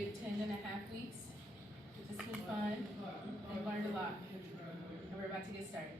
great 10.5 weeks. This was fun. We've learned a lot. And we're about to get started.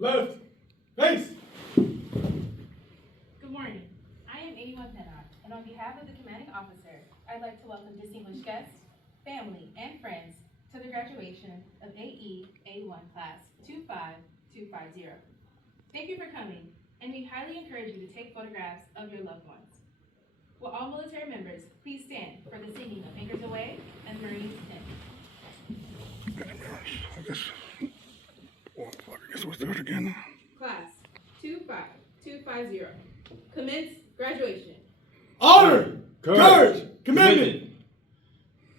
Left, face! Good morning. I am A1 Pennock, and on behalf of the commanding officer, I'd like to welcome distinguished guests, family, and friends to the graduation of AE A1 Class 25250. Thank you for coming, and we highly encourage you to take photographs of your loved ones. Will all military members please stand for the singing of Anchors Aweigh and Marines 10. I guess we'll do it again. Class 25250. Commence graduation. Honor, courage, commitment.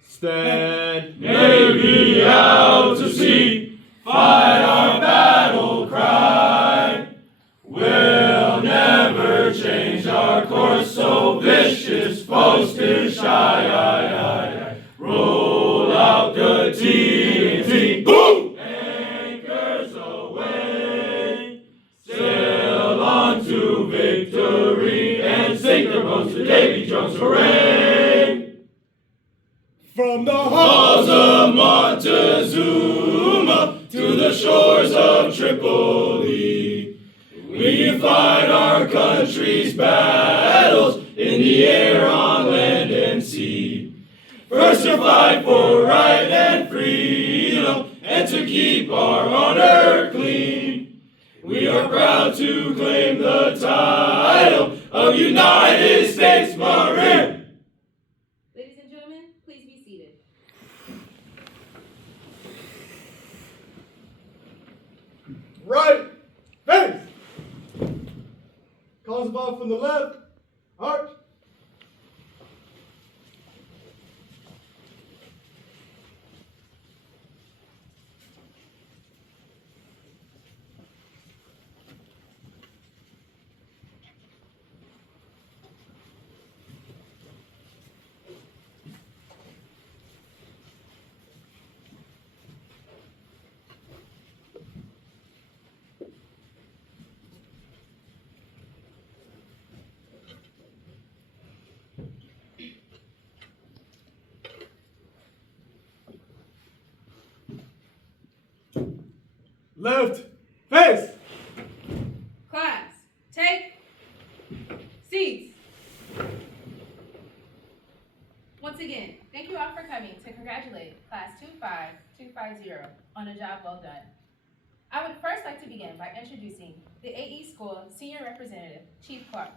Stand, Navy out to sea, fight our battle cry. We'll never change our course, so vicious foes to shy. Roll out the TNT, boom! Anchors aweigh, sail on to victory, and sink their boats to Davy Jones' hooray! From the Halls of Montezuma to the shores of Tripoli, we fight our country's battles in the air, on land, and sea. First to fight for right and freedom, and to keep our honor clean. We are proud to claim the title of United States Marine. Ladies and gentlemen, please be seated. right, face! Calls about from the left, arch. Left, face! Class, take seats. Once again, thank you all for coming to congratulate Class 25250 on a job well done. I would first like to begin by introducing the AE School Senior Representative, Chief Clark,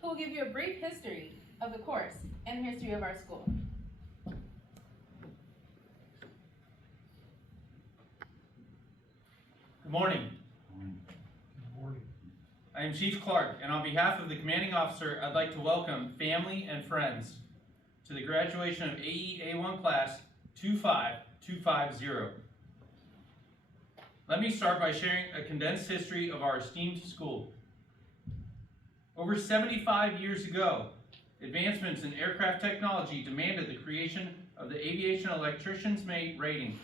who will give you a brief history of the course and the history of our school. Good morning. I am Chief Clark, and on behalf of the commanding officer, I'd like to welcome family and friends to the graduation of AE A1 Class 25250. Let me start by sharing a condensed history of our esteemed school. Over 75 years ago, advancements in aircraft technology demanded the creation of the Aviation Electrician's Mate rating.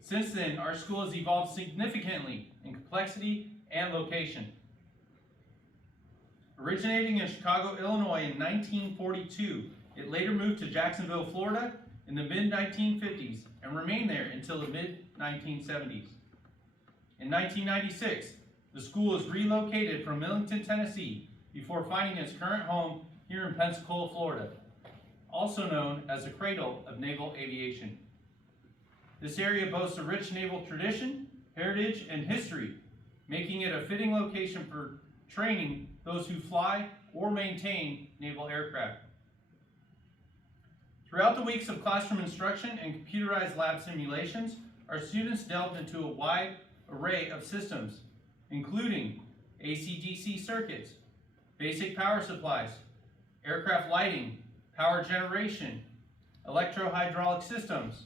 Since then, our school has evolved significantly in complexity and location. Originating in Chicago, Illinois in 1942, it later moved to Jacksonville, Florida in the mid-1950s and remained there until the mid-1970s. In 1996, the school was relocated from Millington, Tennessee, before finding its current home here in Pensacola, Florida. also known as the cradle of naval aviation. This area boasts a rich naval tradition, heritage, and history, making it a fitting location for training those who fly or maintain naval aircraft. Throughout the weeks of classroom instruction and computerized lab simulations, our students delved into a wide array of systems, including AC/DC circuits, basic power supplies, aircraft lighting, power generation, electro-hydraulic systems,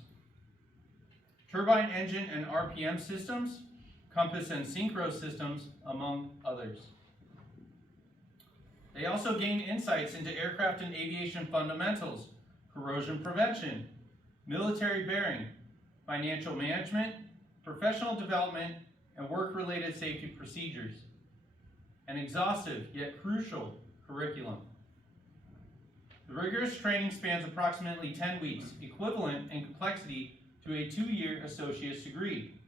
turbine engine and RPM systems, compass and synchro systems, among others. They also gained insights into aircraft and aviation fundamentals, corrosion prevention, military bearing, financial management, professional development, and work-related safety procedures. An exhaustive yet crucial curriculum. The rigorous training spans approximately 10 weeks, equivalent in complexity to a 2-year associate's degree.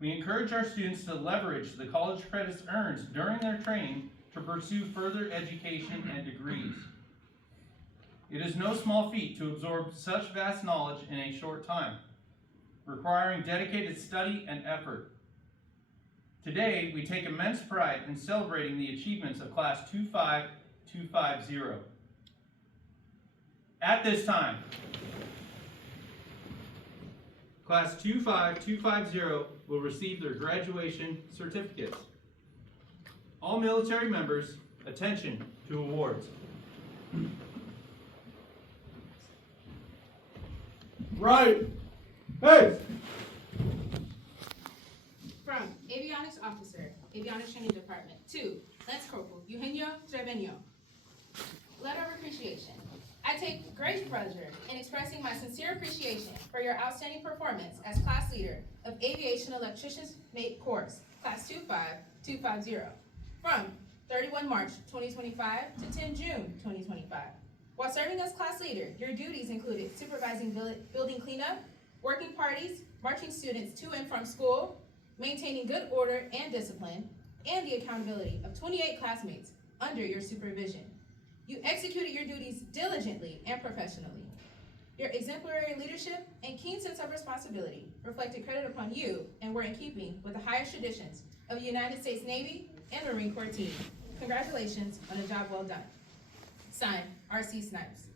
We encourage our students to leverage the college credits earned during their training to pursue further education and degrees. It is no small feat to absorb such vast knowledge in a short time, requiring dedicated study and effort. Today, we take immense pride in celebrating the achievements of Class 25250. At this time, Class 25250 will receive their graduation certificates. All military members, attention to awards. Right. Face. From Avionics Officer, Avionics Training Department, to Lcpl Trevino A. Letter of Appreciation. I take great pleasure in expressing my sincere appreciation for your outstanding performance as class leader of Aviation Electrician's Mate Course, Class 25250, from 31 March 2025 to 10 June 2025. While serving as class leader, your duties included supervising building cleanup, working parties, marching students to and from school, maintaining good order and discipline, and the accountability of 28 classmates under your supervision. You executed your duties diligently and professionally. Your exemplary leadership and keen sense of responsibility reflected credit upon you and were in keeping with the highest traditions of the United States Navy and Marine Corps team. Congratulations on a job well done. Signed, R.C. Snipes.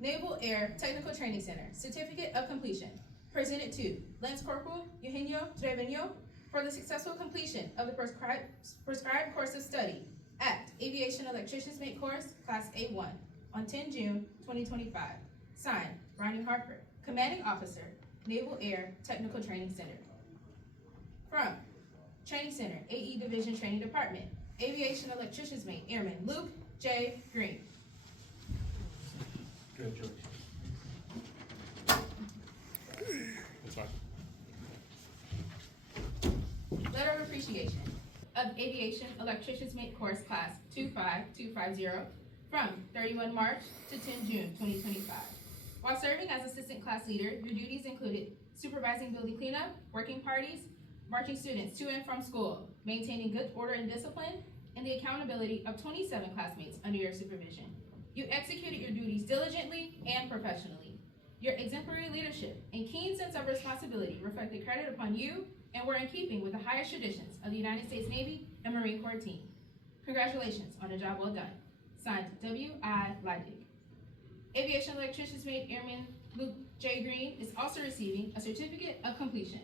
Naval Air Technical Training Center, Certificate of Completion, presented to Lcpl Trevino for the successful completion of the prescribed course of study at Aviation Electrician's Mate Course, Class A1, on 10 June 2025. Signed, Ronnie Harper, Commanding Officer, Naval Air Technical Training Center. From Training Center, AE Division Training Department, Aviation Electrician's Mate Airman Luke J. Green. Congratulations. That's fine. Letter of Appreciation of Aviation Electrician's Mate Course Class 25250 from 31 March to 10 June 2025. While serving as assistant class leader, your duties included supervising building cleanup, working parties, marching students to and from school, maintaining good order and discipline, and the accountability of 27 classmates under your supervision. You executed your duties diligently and professionally. Your exemplary leadership and keen sense of responsibility reflected credit upon you and were in keeping with the highest traditions of the United States Navy and Marine Corps team. Congratulations on a job well done. Signed, W.I. Leidig. Aviation Electrician's Mate Airman Luke J. Green is also receiving a certificate of completion.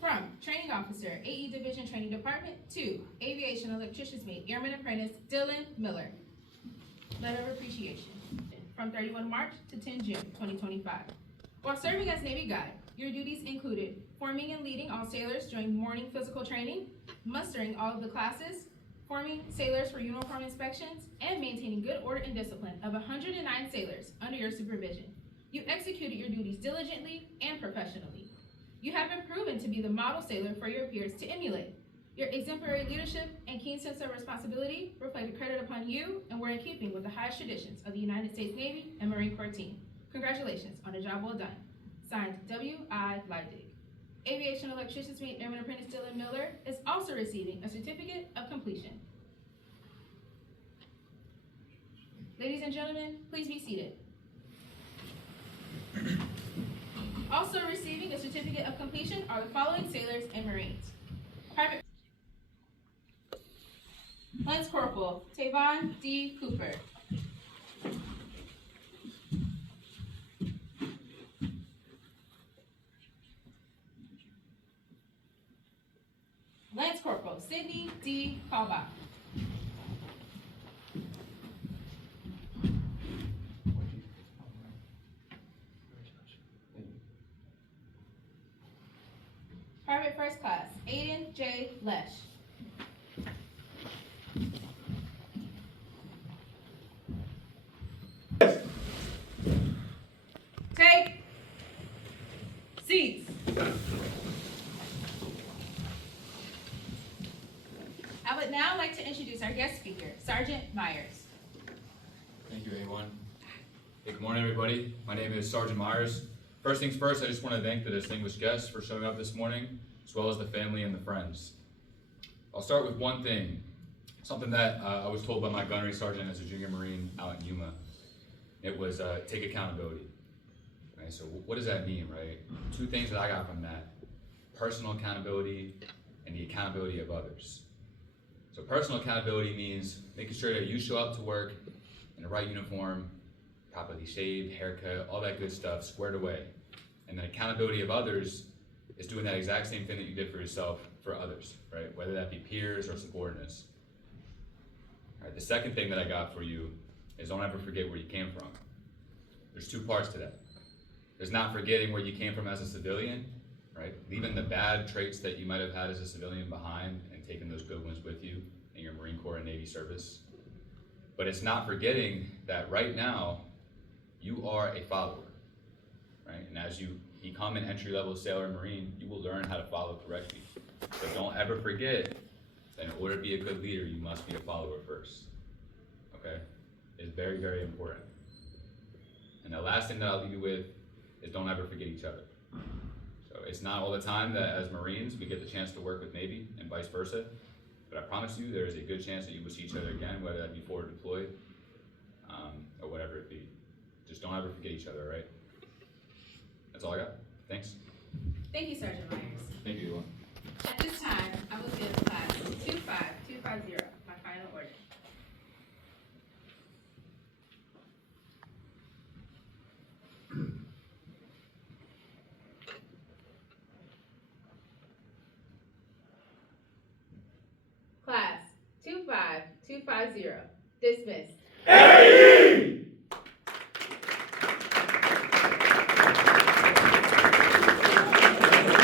From Training Officer, AE Division Training Department, to Aviation Electrician's Mate Airman Apprentice Dylan Miller. Letter of Appreciation from 31 March to 10 June 2025. While serving as Navy Guide, your duties included forming and leading all sailors during morning physical training, mustering all of the classes, forming sailors for uniform inspections, and maintaining good order and discipline of 109 sailors under your supervision. You executed your duties diligently and professionally. You have been proven to be the model sailor for your peers to emulate. Your exemplary leadership and keen sense of responsibility reflected credit upon you and were in keeping with the highest traditions of the United States Navy and Marine Corps team. Congratulations on a job well done. Signed, W.I. Leidig. Aviation Electrician's Mate Airman Apprentice Dylan Miller is also receiving a certificate of completion. Ladies and gentlemen, please be seated. Also receiving a certificate of completion are the following sailors and Marines. Private Lance Corporal Tavon D. Cooper. Lance Corporal Sidney D. Kalbach. Private First Class Aiden J. Lesh. Take seats. I would now like to introduce our guest speaker, Sergeant Myers. Thank you, A1. Hey, good morning, everybody. My name is Sergeant Myers. First things first, I just want to thank the distinguished guests for showing up this morning, as well as the family and the friends. I'll start with one thing, something that I was told by my gunnery sergeant as a junior Marine out in Yuma. It was take accountability. Right, so what does that mean, right? Two things that I got from that: personal accountability and the accountability of others. So personal accountability means making sure that you show up to work in the right uniform, properly shaved, haircut, all that good stuff, squared away. And then accountability of others is doing that exact same thing that you did for yourself for others, right? Whether that be peers or subordinates. All right, the second thing that I got for you is don't ever forget where you came from. There's two parts to that. There's not forgetting where you came from as a civilian, right? Leaving the bad traits that you might have had as a civilian behind and taking those good ones with you in your Marine Corps and Navy service. But it's not forgetting that right now, you are a follower, right? And as you become an entry-level sailor and Marine, you will learn how to follow correctly. But don't ever forget that in order to be a good leader, you must be a follower first, okay? It's very, very important. And the last thing that I'll leave you with is don't ever forget each other. So it's not all the time that as Marines, we get the chance to work with Navy and vice versa. But I promise you, there is a good chance that you will see each other again, whether that be forward deployed or whatever it be. Just don't ever forget each other, right? That's all I got. Thanks. Thank you, Sergeant Myers. Thank you, everyone. At this time, I will give class 25250 my final order. Class 25250, dismissed. AE!